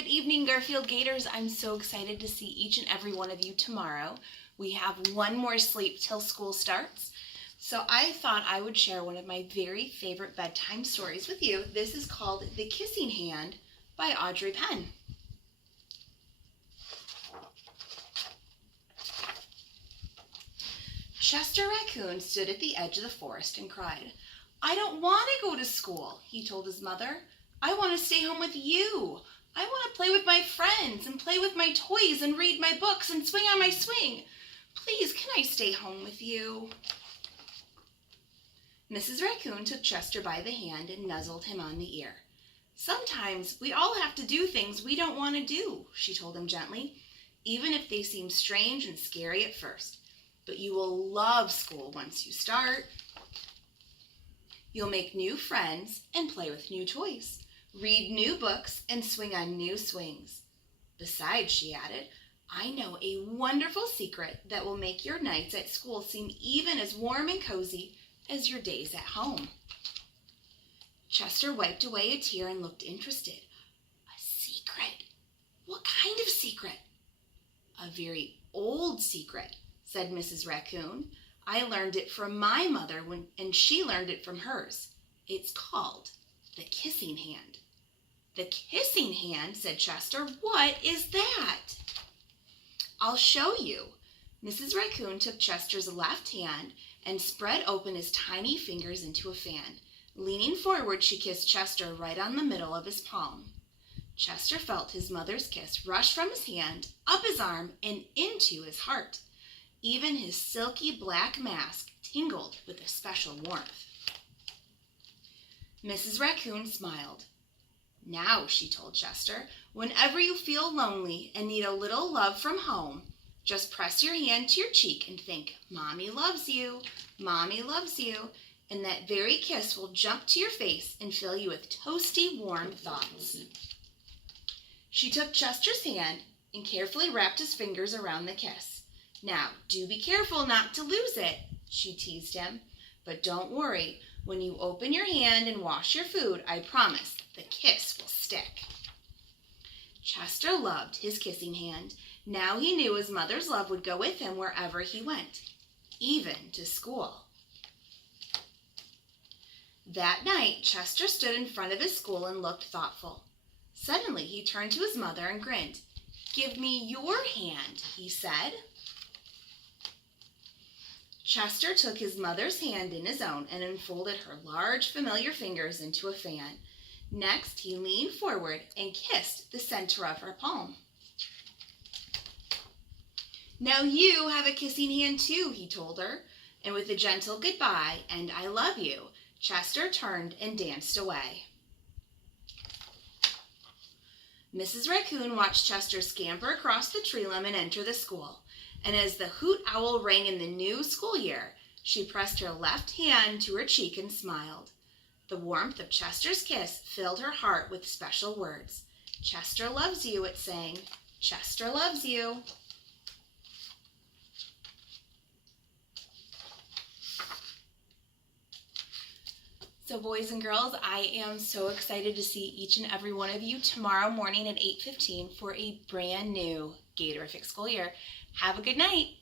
Good evening, Garfield Gators. I'm so excited to see each and every one of you tomorrow. We have one more sleep till school starts. So I thought I would share one of my very favorite bedtime stories with you. This is called The Kissing Hand by Audrey Penn. Chester Raccoon stood at the edge of the forest and cried, "I don't want to go to school," he told his mother. "I want to stay home with you. I want to play with my friends and play with my toys and read my books and swing on my swing. Please, can I stay home with you?" Mrs. Raccoon took Chester by the hand and nuzzled him on the ear. "Sometimes we all have to do things we don't want to do," she told him gently, "even if they seem strange and scary at first. But you will love school once you start. You'll make new friends and play with new toys, read new books and swing on new swings. Besides," she added, "I know a wonderful secret that will make your nights at school seem even as warm and cozy as your days at home." Chester wiped away a tear and looked interested. "A secret? What kind of secret?" "A very old secret," said Mrs. Raccoon. "I learned it from my mother and she learned it from hers. It's called the kissing hand." "The kissing hand?" said Chester. "What is that?" "I'll show you." Mrs. Raccoon took Chester's left hand and spread open his tiny fingers into a fan. Leaning forward, she kissed Chester right on the middle of his palm. Chester felt his mother's kiss rush from his hand, up his arm, and into his heart. Even his silky black mask tingled with a special warmth. Mrs. Raccoon smiled. "Now," she told Chester, "whenever you feel lonely and need a little love from home, just press your hand to your cheek and think, 'Mommy loves you, Mommy loves you,' and that very kiss will jump to your face and fill you with toasty, warm thoughts." She took Chester's hand and carefully wrapped his fingers around the kiss. "Now, do be careful not to lose it," she teased him. "But don't worry, when you open your hand and wash your food, I promise the kiss will stick." Chester loved his kissing hand. Now he knew his mother's love would go with him wherever he went, even to school. That night, Chester stood in front of his school and looked thoughtful. Suddenly, he turned to his mother and grinned. "Give me your hand," he said. Chester took his mother's hand in his own and unfolded her large, familiar fingers into a fan. Next, he leaned forward and kissed the center of her palm. "Now you have a kissing hand too," he told her, and with a gentle goodbye and "I love you," Chester turned and danced away. Mrs. Raccoon watched Chester scamper across the tree limb and enter the school. And as the hoot owl rang in the new school year, she pressed her left hand to her cheek and smiled. The warmth of Chester's kiss filled her heart with special words. "Chester loves you," it sang. "Chester loves you." So boys and girls, I am so excited to see each and every one of you tomorrow morning at 8:15 for a brand new Gatorific school year. Have a good night.